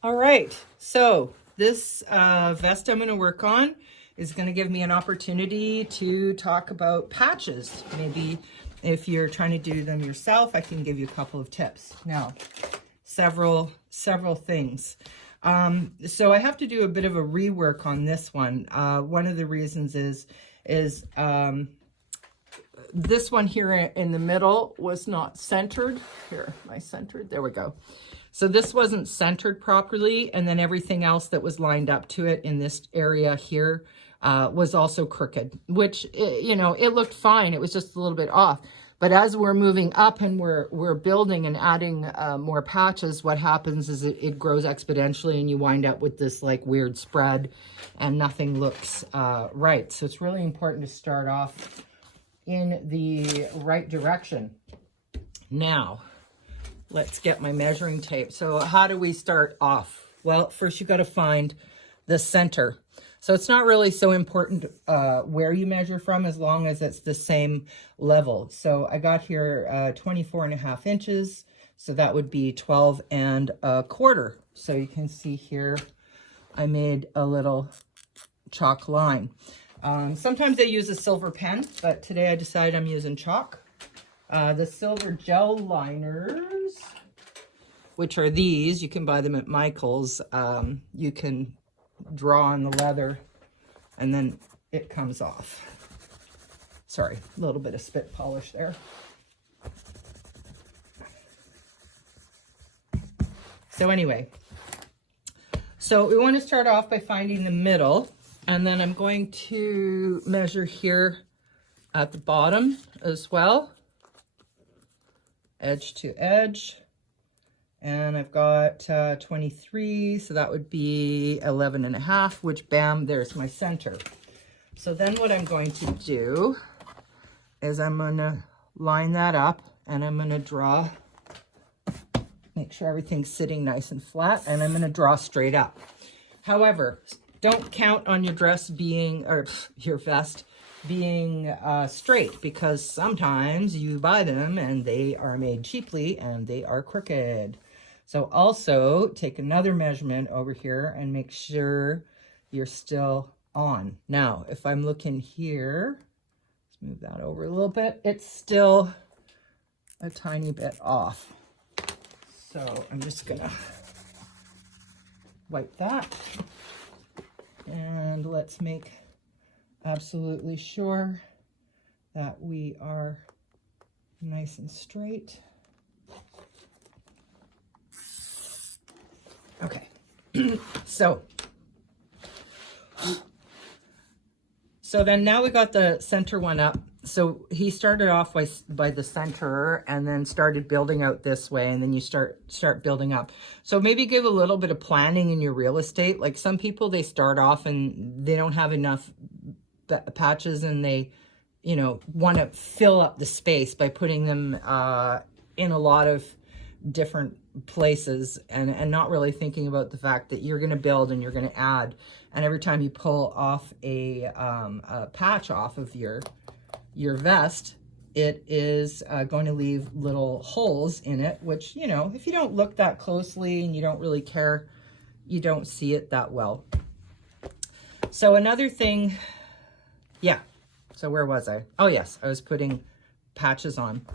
All right, so this vest I'm going to work on is going to give me an opportunity to talk about patches. Maybe if you're trying to do them yourself, I can give you a couple of tips. Now, several things. So I have to do a bit of a rework on this one. One of the reasons is this one here in the middle was not centered. Here, am I centered? There we go. So this wasn't centered properly, and then everything else that was lined up to it in this area here was also crooked, which, you know, it looked fine. It was just a little bit off. But as we're moving up and we're building and adding more patches, what happens is it grows exponentially, and you wind up with this like weird spread, and nothing looks right. So it's really important to start off in the right direction. Now, let's get my measuring tape. So how do we start off? Well, first you got to find the center. So it's not really so important where you measure from, as long as it's the same level. So I got here 24.5 inches. So that would be 12.25. So you can see here, I made a little chalk line. Sometimes I use a silver pen, but today I decided I'm using chalk. The silver gel liners, which are these, you can buy them at Michael's. You can draw on the leather and then it comes off. Sorry, a little bit of spit polish there. So anyway, so we want to start off by finding the middle, and then I'm going to measure here at the bottom as well, edge to edge, and I've got 23, so that would be 11.5, which, bam, there's my center. So then what I'm going to do is I'm going to line that up, and I'm going to draw, make sure everything's sitting nice and flat, and I'm going to draw straight up. However, don't count on your dress being, or your vest being straight, because sometimes you buy them and they are made cheaply and they are crooked. So also take another measurement over here and make sure you're still on. Now, if I'm looking here, let's move that over a little bit, it's still a tiny bit off. So I'm just gonna wipe that, and let's make absolutely sure that we are nice and straight. Okay, so then now we got the center one up. So he started off by the center and then started building out this way, and then you start building up. So maybe give a little bit of planning in your real estate. Like some people, they start off and they don't have enough patches, and they, you know, want to fill up the space by putting them in a lot of different places, and not really thinking about the fact that you're going to build and you're going to add, and every time you pull off a patch off of your vest, it is going to leave little holes in it, which, you know, if you don't look that closely and you don't really care, you don't see it that well. So another thing, yeah, so where was I? Oh yes, I was putting patches on.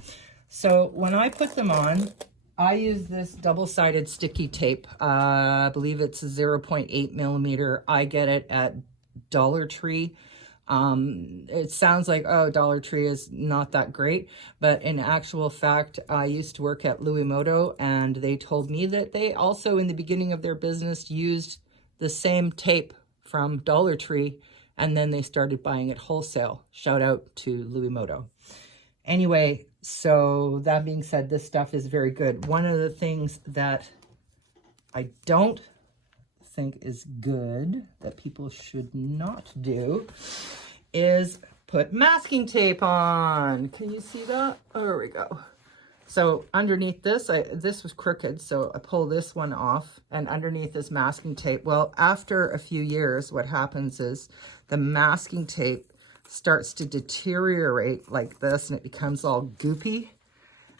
So when I put them on, I use this double-sided sticky tape. I believe it's 0.8 millimeter. I get it at Dollar Tree. It sounds like, oh, Dollar Tree is not that great, but in actual fact, I used to work at Louis Moto, and they told me that they also, in the beginning of their business, used the same tape from Dollar Tree, and then they started buying it wholesale. Shout out to Louis Moto. Anyway, so that being said, this stuff is very good. One of the things that I don't think is good, that people should not do, is put masking tape on. Can you see that? There we go. So underneath this, this was crooked, so I pull this one off, and underneath is masking tape. Well, after a few years, what happens is the masking tape starts to deteriorate like this, and it becomes all goopy.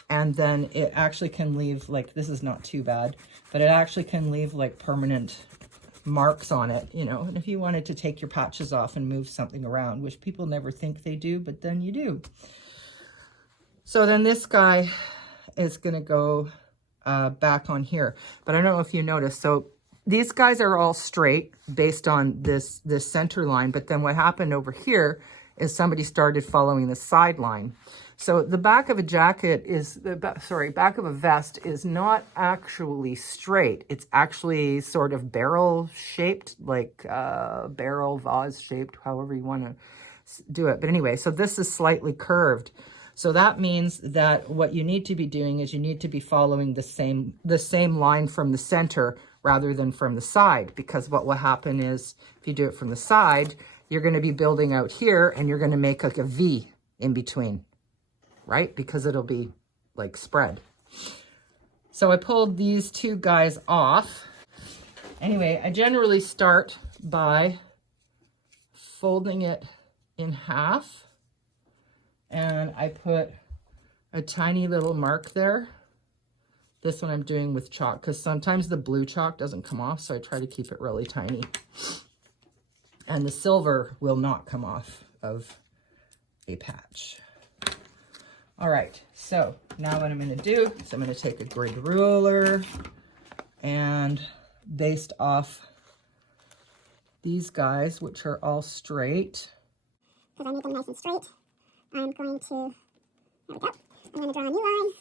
And then it actually can leave, like, this is not too bad, but it actually can leave like permanent marks on it, you know. And if you wanted to take your patches off and move something around, which people never think they do, but then you do. So then this guy is going to go back on here. But I don't know if you noticed. So these guys are all straight based on this center line. But then what happened over here is somebody started following the sideline. So the back of a jacket is, back of a vest is not actually straight. It's actually sort of barrel shaped, like barrel vase shaped, however you want to do it. But anyway, so this is slightly curved. So that means that what you need to be doing is you need to be following the same line from the center rather than from the side, because what will happen is if you do it from the side, you're going to be building out here and you're going to make like a V in between, right? Because it'll be like spread. So I pulled these two guys off. Anyway, I generally start by folding it in half. And I put a tiny little mark there. This one I'm doing with chalk because sometimes the blue chalk doesn't come off, so I try to keep it really tiny. And the silver will not come off of a patch. All right, so now what I'm going to do is I'm going to take a grid ruler and based off these guys, which are all straight. Because I made them nice and straight. I'm going to, there we go, I'm going to draw a new line,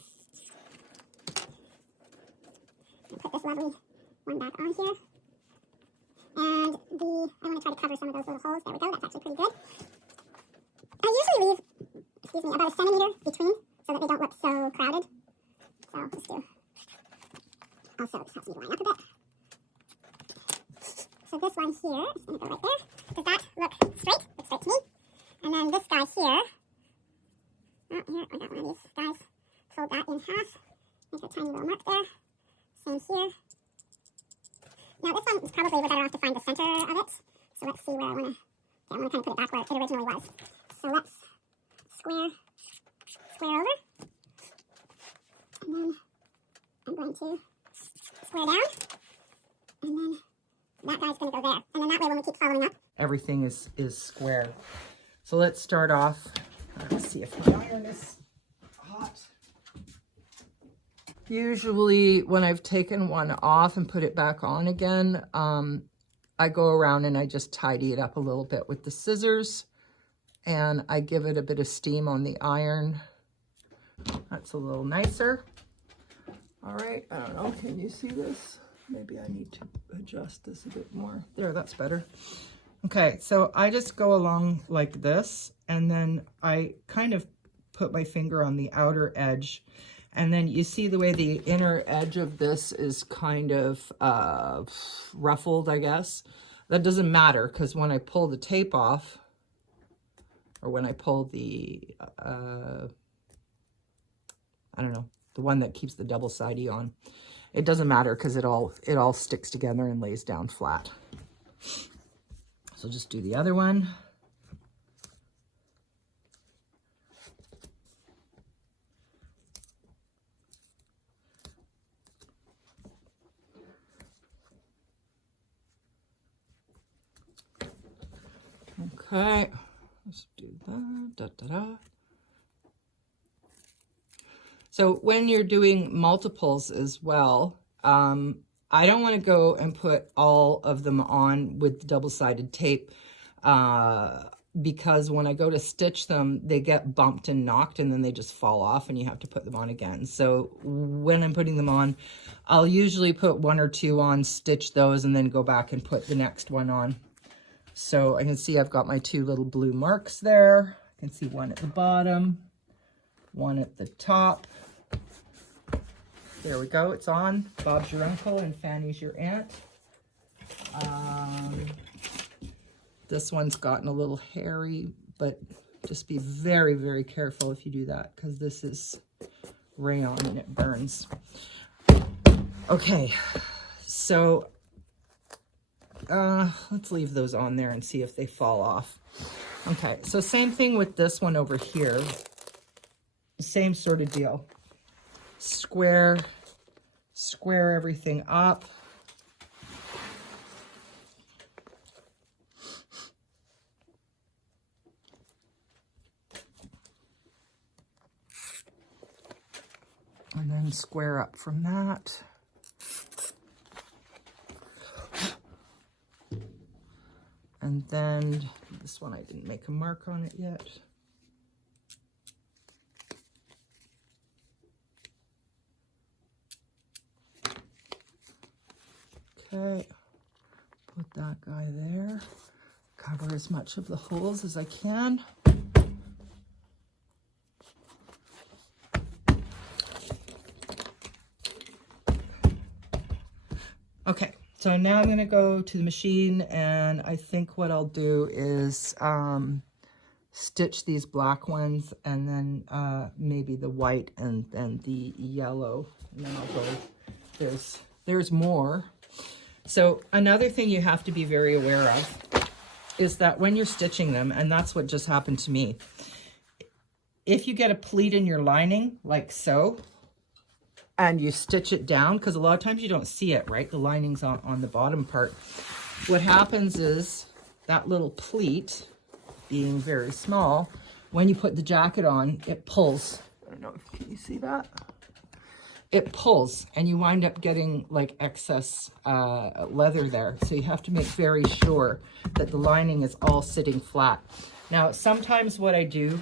and put this lovely one back on here, and I want to try to cover some of those little holes, there we go, that's actually pretty good. I usually leave, excuse me, about a centimeter between, so that they don't look so crowded, so I'll just do, also this helps me line up a bit. So this one here is going to go right there, does that look straight? Looks straight to me, and then this guy here, oh, here, I got one of these guys. Fold that in half. Make a tiny little mark there. Same here. Now this one is probably we're better off to find the center of it. So let's see where I want to, okay, I want to kind of put it back where it originally was. So let's square over. And then I'm going to square down. And then that guy's going to go there. And then that way when we keep following up, everything is square. So let's start off. Let's see if my iron is hot. Usually when I've taken one off and put it back on again, I go around and I just tidy it up a little bit with the scissors and I give it a bit of steam on the iron. That's a little nicer. All right, I don't know, can you see this? Maybe I need to adjust this a bit more. There, that's better. Okay, so I just go along like this, and then I kind of put my finger on the outer edge, and then you see the way the inner edge of this is kind of ruffled, I guess. That doesn't matter, because when I pull the tape off, or when I pull the, I don't know, the one that keeps the double-sidey on, it doesn't matter because it all sticks together and lays down flat. So just do the other one. Okay, let's do that. Da, da, da. So when you're doing multiples as well, I don't want to go and put all of them on with double-sided tape because when I go to stitch them, they get bumped and knocked and then they just fall off and you have to put them on again. So when I'm putting them on, I'll usually put one or two on, stitch those, and then go back and put the next one on. So I can see I've got my two little blue marks there. I can see one at the bottom, one at the top. There we go, it's on. Bob's your uncle and Fanny's your aunt. This one's gotten a little hairy, but just be very, very careful if you do that because this is rayon and it burns. Okay, so let's leave those on there and see if they fall off. Okay, so same thing with this one over here. Same sort of deal. square everything up. And then square up from that. And then this one, I didn't make a mark on it yet. Okay, put that guy there. Cover as much of the holes as I can. Okay, so now I'm going to go to the machine, and I think what I'll do is stitch these black ones, and then maybe the white and then the yellow. And then I'll go, there's more. So another thing you have to be very aware of is that when you're stitching them, and that's what just happened to me, if you get a pleat in your lining, like so, and you stitch it down, because a lot of times you don't see it, right? The lining's on the bottom part. What happens is that little pleat, being very small, when you put the jacket on, it pulls. I don't know, can you see that? It pulls, and you wind up getting like excess leather there. So you have to make very sure that the lining is all sitting flat. Now, sometimes what I do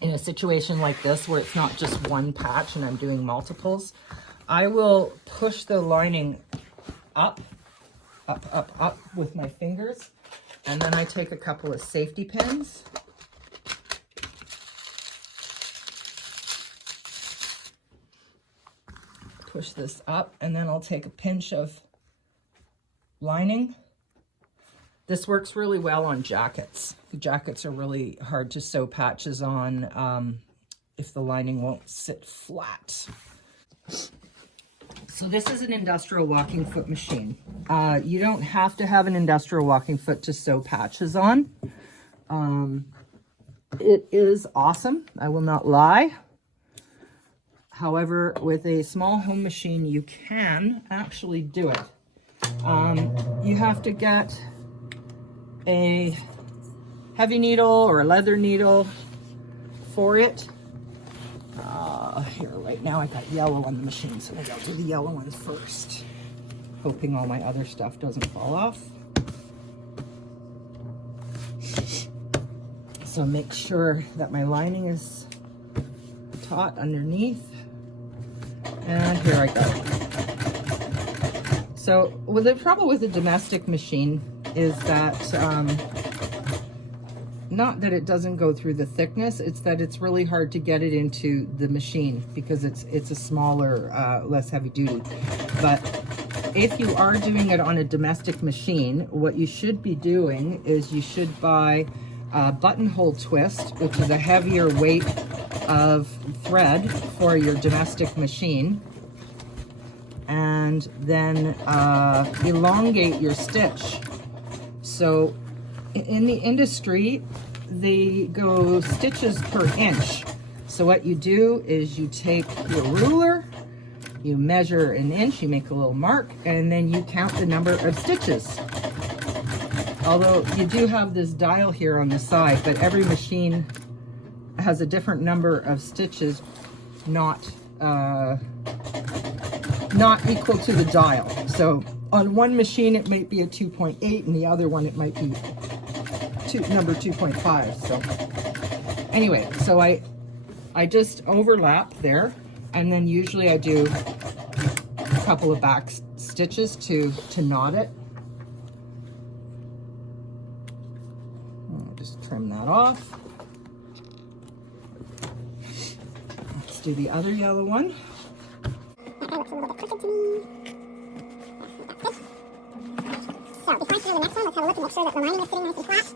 in a situation like this, where it's not just one patch and I'm doing multiples, I will push the lining up with my fingers, and then I take a couple of safety pins. Push this up, and then I'll take a pinch of lining. This works really well on jackets. The jackets are really hard to sew patches on if the lining won't sit flat. So this is an industrial walking foot machine. You don't have to have an industrial walking foot to sew patches on. It is awesome, I will not lie. However, with a small home machine, you can actually do it. You have to get a heavy needle or a leather needle for it. Here, right now I got yellow on the machine, so maybe I'll do the yellow ones first, hoping all my other stuff doesn't fall off. So make sure that my lining is taut underneath. And here I go. So the trouble with a domestic machine is that, not that it doesn't go through the thickness, it's that it's really hard to get it into the machine because it's a smaller, less heavy duty. But if you are doing it on a domestic machine, what you should be doing is you should buy a buttonhole twist, which is a heavier weight of thread for your domestic machine, and then elongate your stitch. So in the industry, they go stitches per inch. So what you do is you take your ruler, you measure an inch, you make a little mark, and then you count the number of stitches. Although you do have this dial here on the side, but every machine has a different number of stitches, not equal to the dial. So on one machine it might be a 2.8, and the other one it might be number 2.5. So anyway, so I just overlap there, and then usually I do a couple of back stitches to knot it. I'll just trim that off. Let's do the other yellow one. That looks a little bit crooked to me. So before I do the next one, let's have a look and make sure that the lining is sitting nice and flat.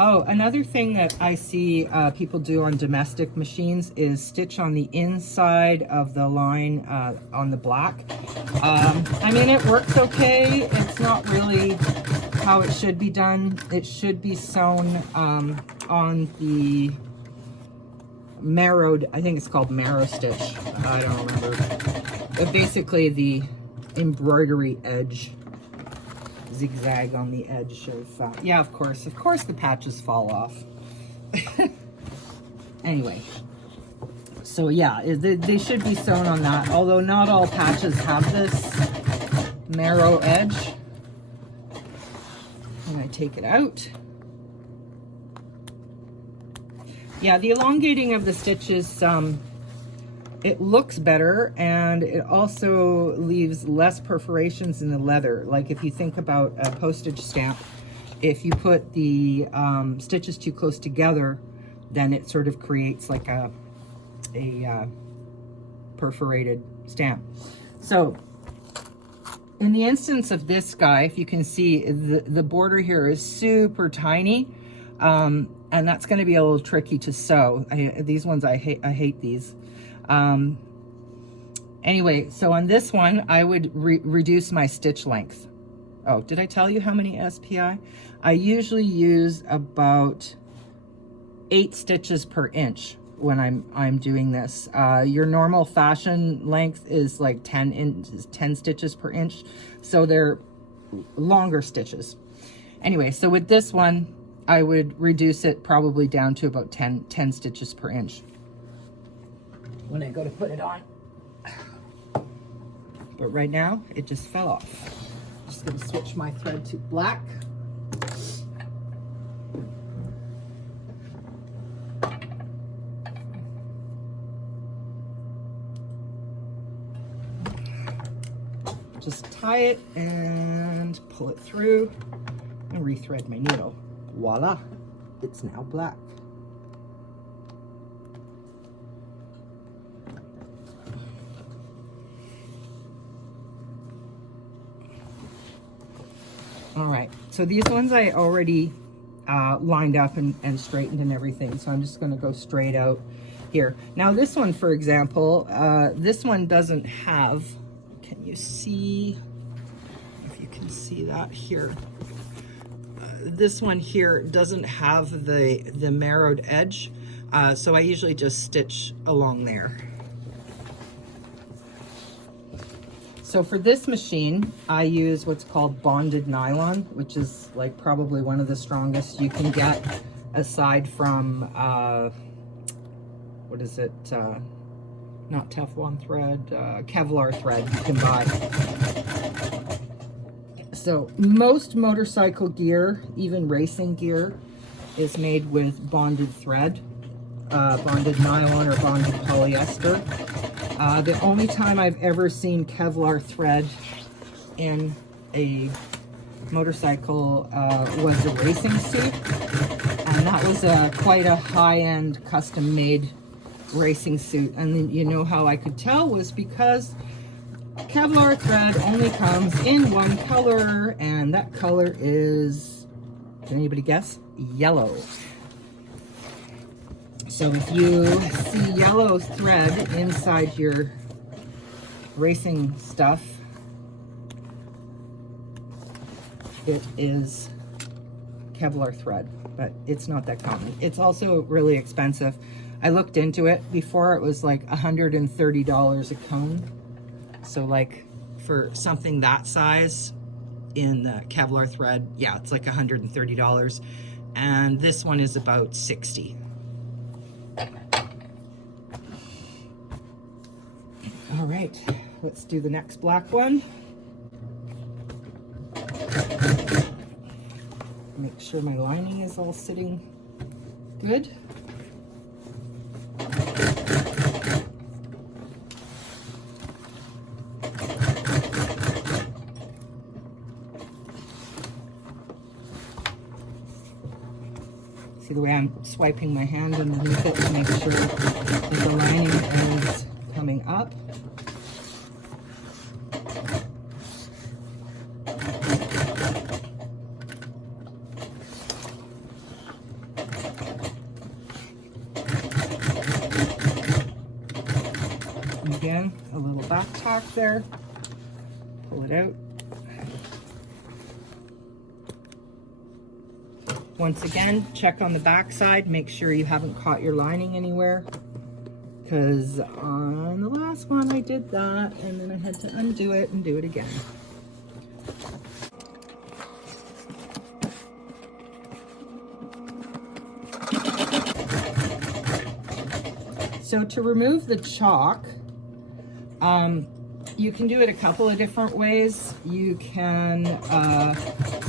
Oh, another thing that I see people do on domestic machines is stitch on the inside of the line on the black. I mean, it works okay. It's not really how it should be done. It should be sewn on the marrowed, I think it's called marrow stitch. I don't remember. But basically the embroidery edge. Zigzag on the edge of, yeah, of course the patches fall off. Anyway, so yeah, they should be sewn on that, although not all patches have this marrow edge. I'm going to take it out. Yeah, the elongating of the stitches, it looks better, and it also leaves less perforations in the leather. Like if you think about a postage stamp, if you put the stitches too close together, then it sort of creates like a perforated stamp. So in the instance of this guy, if you can see, the border here is super tiny, and that's going to be a little tricky to sew. These ones, I hate these. Anyway, so on this one, I would reduce my stitch length. Oh, did I tell you how many SPI? I usually use about 8 stitches per inch when I'm doing this. Your normal fashion length is like 10 stitches per inch, so they're longer stitches. Anyway, so with this one, I would reduce it probably down to about 10 stitches per inch when I go to put it on. But right now, it just fell off. Just gonna switch my thread to black. Just tie it and pull it through and rethread my needle. Voila, it's now black. All right, so these ones I already lined up and straightened and everything, so I'm just going to go straight out here. Now this one, for example, this one doesn't have, can you see, if you can see that here, this one here doesn't have the marrowed edge, so I usually just stitch along there. So for this machine, I use what's called bonded nylon, which is like probably one of the strongest you can get, aside from, what is it, not Teflon thread, Kevlar thread you can buy. So most motorcycle gear, even racing gear, is made with bonded thread, bonded nylon or bonded polyester. The only time I've ever seen Kevlar thread in a motorcycle was a racing suit, and that was quite a high-end custom-made racing suit. And then, you know how I could tell was because Kevlar thread only comes in one color, and that color is, can anybody guess? Yellow. So if you see yellow thread inside your racing stuff, it is Kevlar thread, but it's not that common. It's also really expensive. I looked into it before. It was like $130 a cone. So like for something that size in the Kevlar thread, yeah, it's like $130. And this one is about $60. All right, let's do the next black one. Make sure my lining is all sitting good. See the way I'm swiping my hand underneath it to make sure that the lining is coming up. again, a little back tack there. Pull it out. Once again, check on the back side. Make sure you haven't caught your lining anywhere. Because on the last one I did that and then I had to undo it and do it again. So to remove the chalk, you can do it a couple of different ways. You can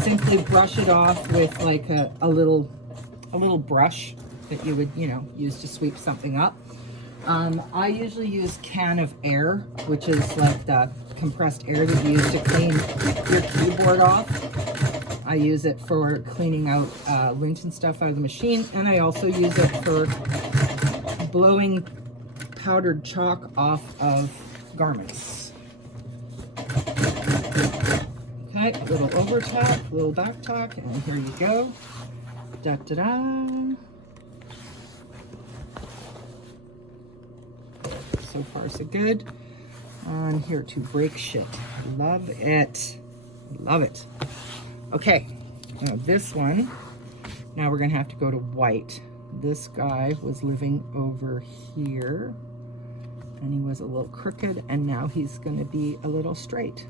simply brush it off with like a little brush that you would, use to sweep something up. I usually use can of air, which is like the compressed air that you use to clean your keyboard off. I use it for cleaning out lint and stuff out of the machine, and I also use it for blowing powdered chalk off of garments. Okay, a little over tack, a little back tack, and here you go. Da da da. So far, so good. I'm here to break shit. Love it. Love it. Okay, now this one, now we're gonna have to go to white. This guy was living over here, and he was a little crooked, and now he's gonna be a little straight.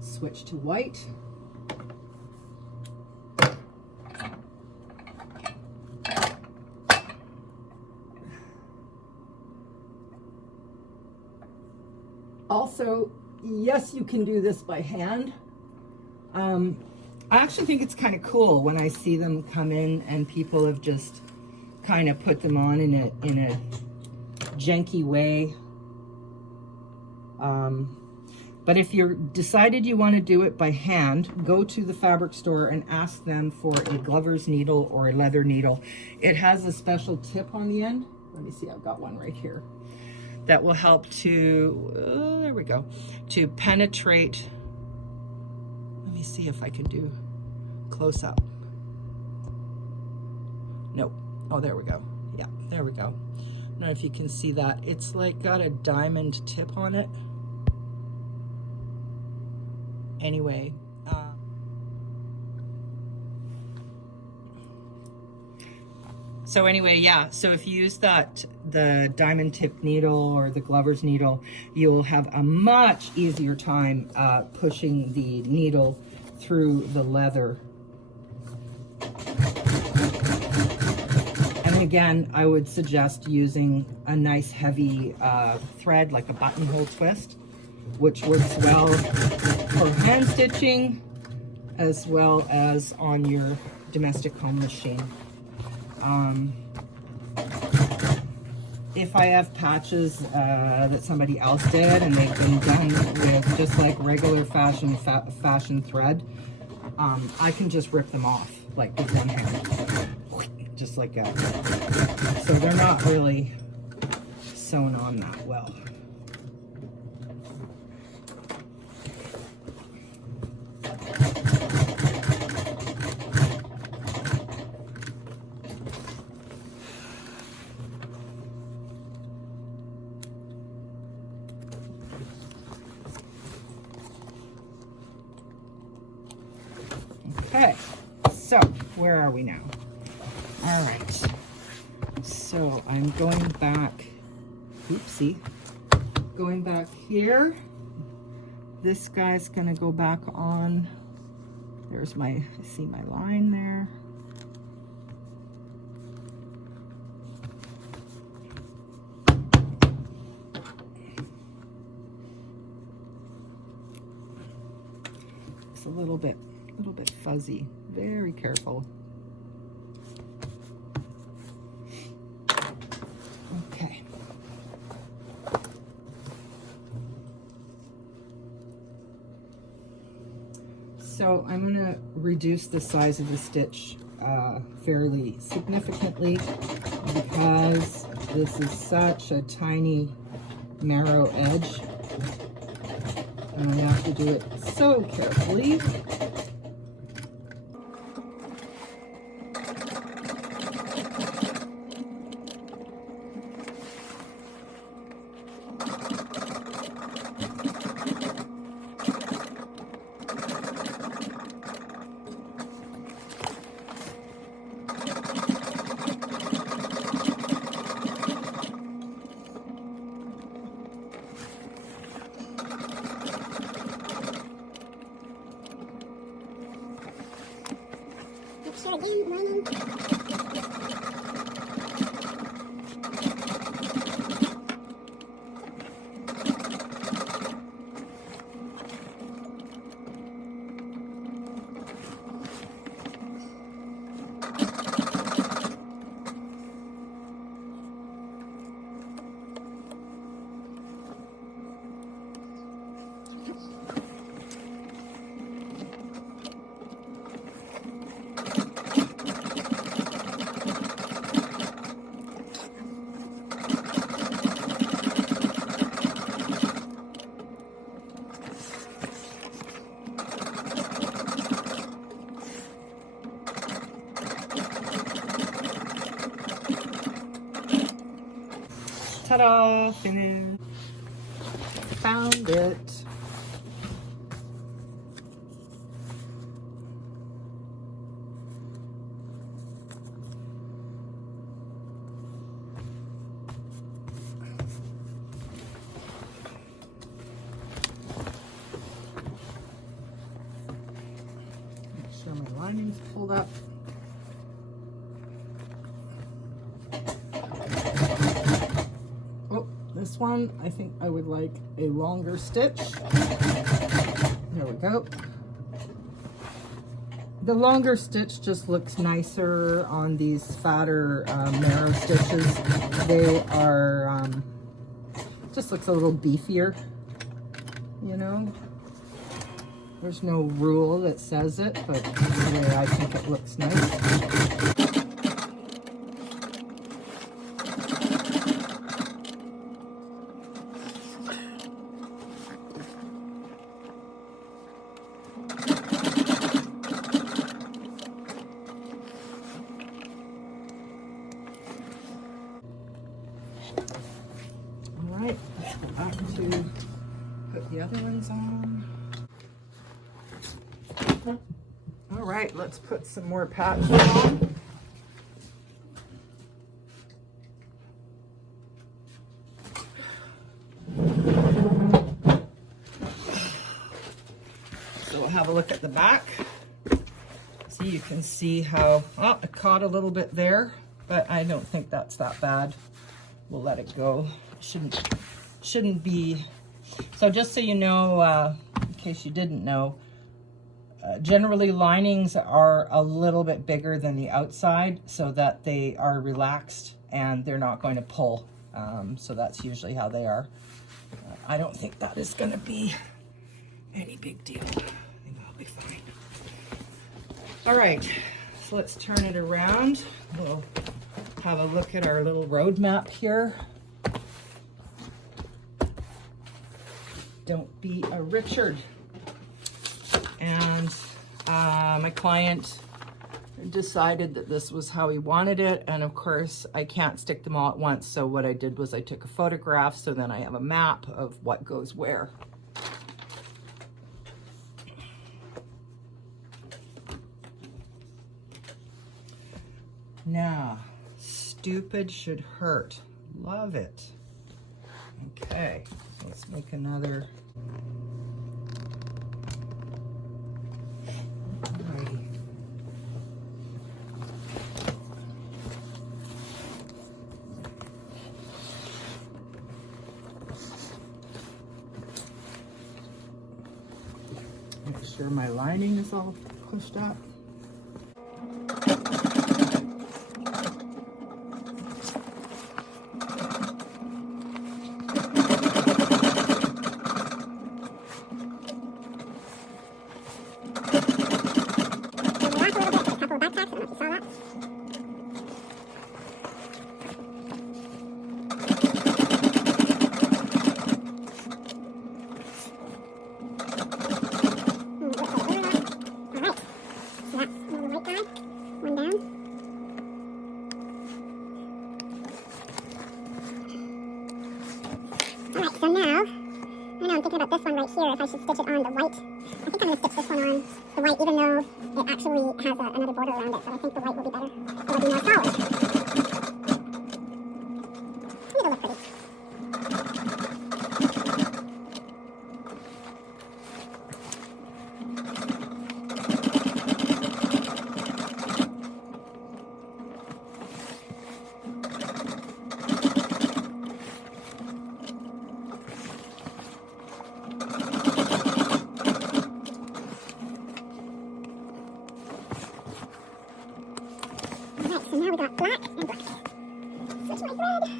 Switch to white. Also, yes, you can do this by hand. I actually think it's kind of cool when I see them come in and people have just kind of put them on in a janky way. But if you're decided you want to do it by hand, go to the fabric store and ask them for a glover's needle or a leather needle. It has a special tip on the end. Let me see, I've got one right here. That will help to, there we go, to penetrate. Let me see if I can do close up. Nope. Oh, there we go. Yeah, there we go. I don't know if you can see that. It's like got a diamond tip on it. Anyway, so anyway, yeah, so if you use the diamond tip needle or the glover's needle, you'll have a much easier time pushing the needle through the leather. And again, I would suggest using a nice heavy thread, like a buttonhole twist, which works well for hand stitching as well as on your domestic home machine. If I have patches that somebody else did and they've been done with just like regular fashion thread, I can just rip them off like with one hand, just like that. So they're not really sewn on that well. Okay, so where are we now? All right, so I'm going back, oopsie, going back here. This guy's gonna go back on, there's my, I see my line there. It's a little bit fuzzy. Very careful. Okay. So I'm going to reduce the size of the stitch fairly significantly because this is such a tiny narrow edge. And I have to do it so carefully. here again, lining. Ta-da! Finished. Found it. Make sure my lining's pulled up. This one, I think I would like a longer stitch. There we go. The longer stitch just looks nicer on these fatter narrow stitches. They are, just looks a little beefier, you know. There's no rule that says it, but that's the way I think it looks nice. Alright, let's go back to put the other ones on. Alright, let's put some more patches on. So we'll have a look at the back. So you can see how, oh, it caught a little bit there, but I don't think that's that bad. We'll let it go. Shouldn't be. So just so you know, in case you didn't know, generally linings are a little bit bigger than the outside so that they are relaxed and they're not going to pull. So that's usually how they are. I don't think that is going to be any big deal. I think I'll be fine. All right, so let's turn it around. We'll have a look at our little road map here. Don't be a Richard. And my client decided that this was how he wanted it, and of course I can't stick them all at once, so what I did was I took a photograph, so then I have a map of what goes where. Now, stupid should hurt. Love it. Okay, let's make another. Alrighty. Make sure my lining is all pushed up. So now, I know I'm thinking about this one right here, if I should stitch it on the white. I think I'm going to stitch this one on the white, even though it actually has another border around it, but I think the white will be better. It'll be more solid. I think it'll look pretty. Alright, so now we got black and black. Switch my thread.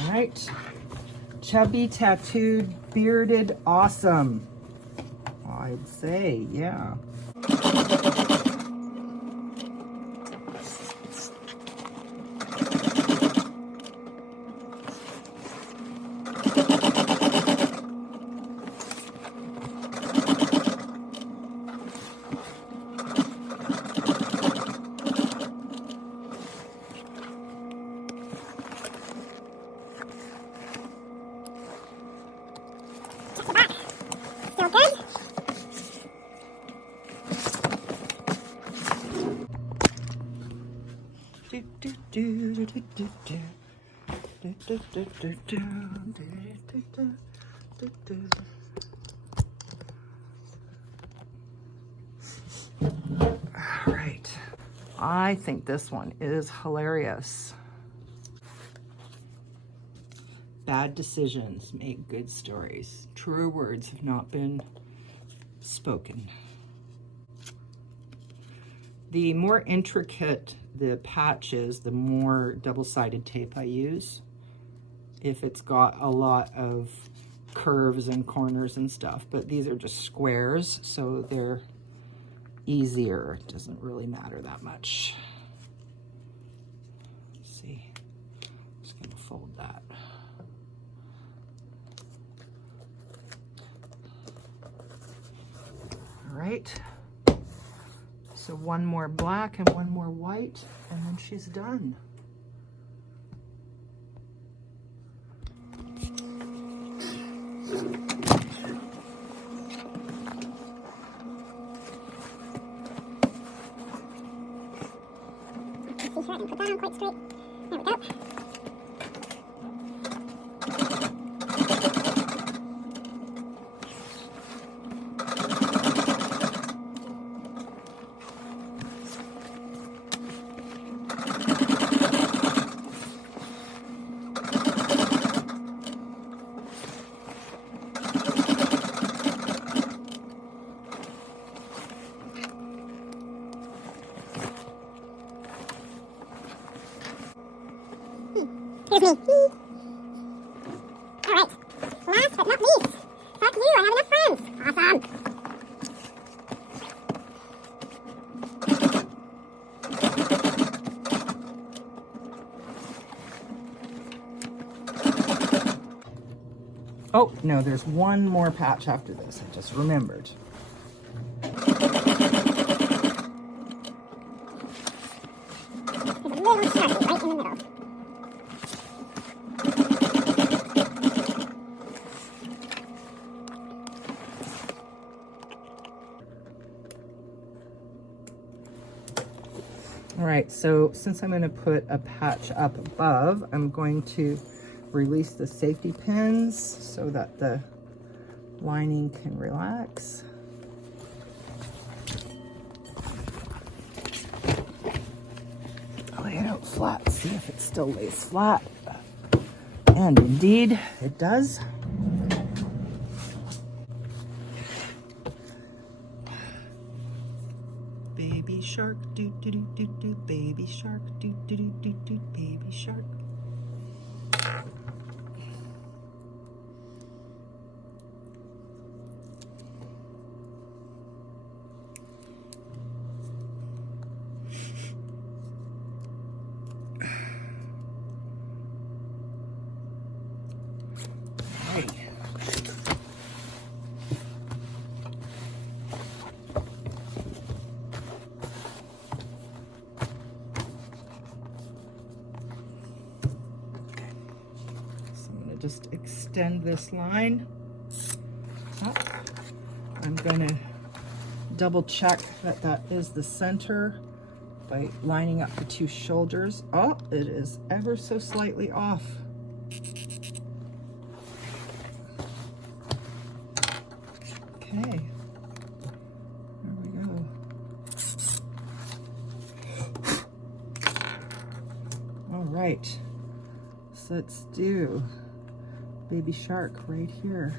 All right. Chubby, tattooed, bearded, awesome. I'd say, yeah. Still good? All right. I think this one is hilarious. Bad decisions make good stories. Truer words have not been spoken. The more intricate the patch is, the more double-sided tape I use. If it's got a lot of curves and corners and stuff, but these are just squares, so they're easier. It doesn't really matter that much. Let's see, I'm just gonna fold that. All right, so one more black and one more white, and then she's done. Let's see here, I can put that on quite straight. There we go. Here's me. Alright, last but not least. Fuck you, I have enough friends. Awesome. Oh, no, there's one more patch after this. I just remembered. There's a little Sharpie right in the middle. All right, so since I'm going to put a patch up above, I'm going to release the safety pins so that the lining can relax. Lay it out flat, see if it still lays flat. And indeed, it does. Baby shark, do do do do do, baby shark, do do do do do, baby shark. Hey. extend this line up. I'm going to double check that that is the center by lining up the two shoulders. Oh, it is ever so slightly off. Okay, there we go. All right, so let's do baby shark right here.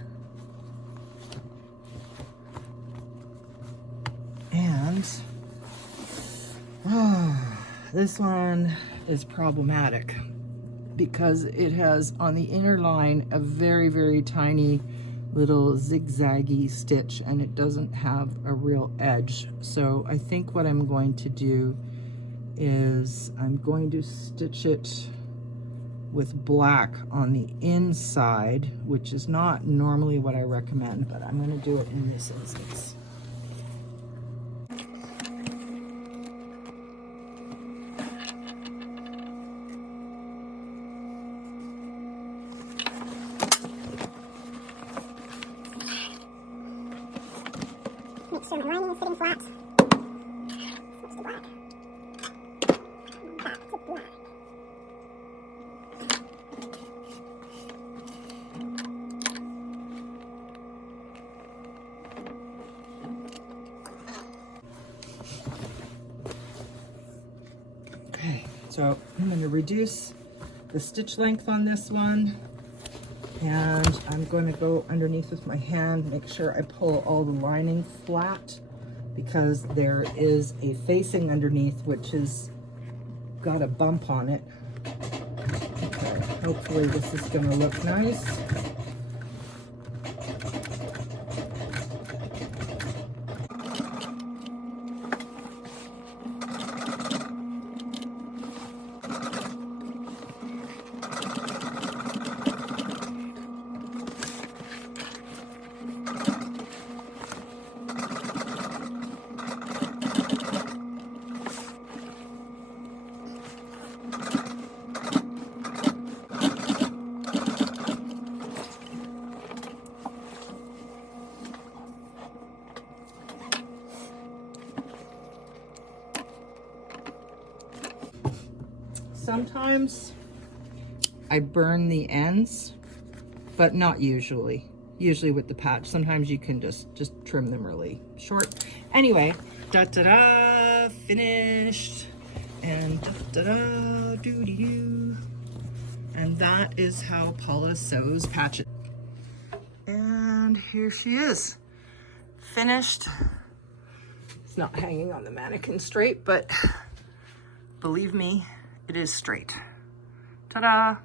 And this one is problematic because it has on the inner line a very, very tiny little zigzaggy stitch, and it doesn't have a real edge. So I think what I'm going to do is I'm going to stitch it with black on the inside, which is not normally what I recommend, but I'm going to do it in this instance. Make sure my lining is sitting flat. Switch to black. Back to black. Okay, so I'm going to reduce the stitch length on this one, and I'm going to go underneath with my hand, make sure I pull all the lining flat, because there is a facing underneath which has got a bump on it. Okay, hopefully this is going to look nice. Sometimes I burn the ends, but not usually. Usually with the patch. Sometimes you can just trim them really short. Anyway, da-da-da, finished. And da-da-da, doo-dee-doo. And that is how Paula sews patches. And here she is, finished. It's not hanging on the mannequin straight, but believe me, it is straight. Ta-da!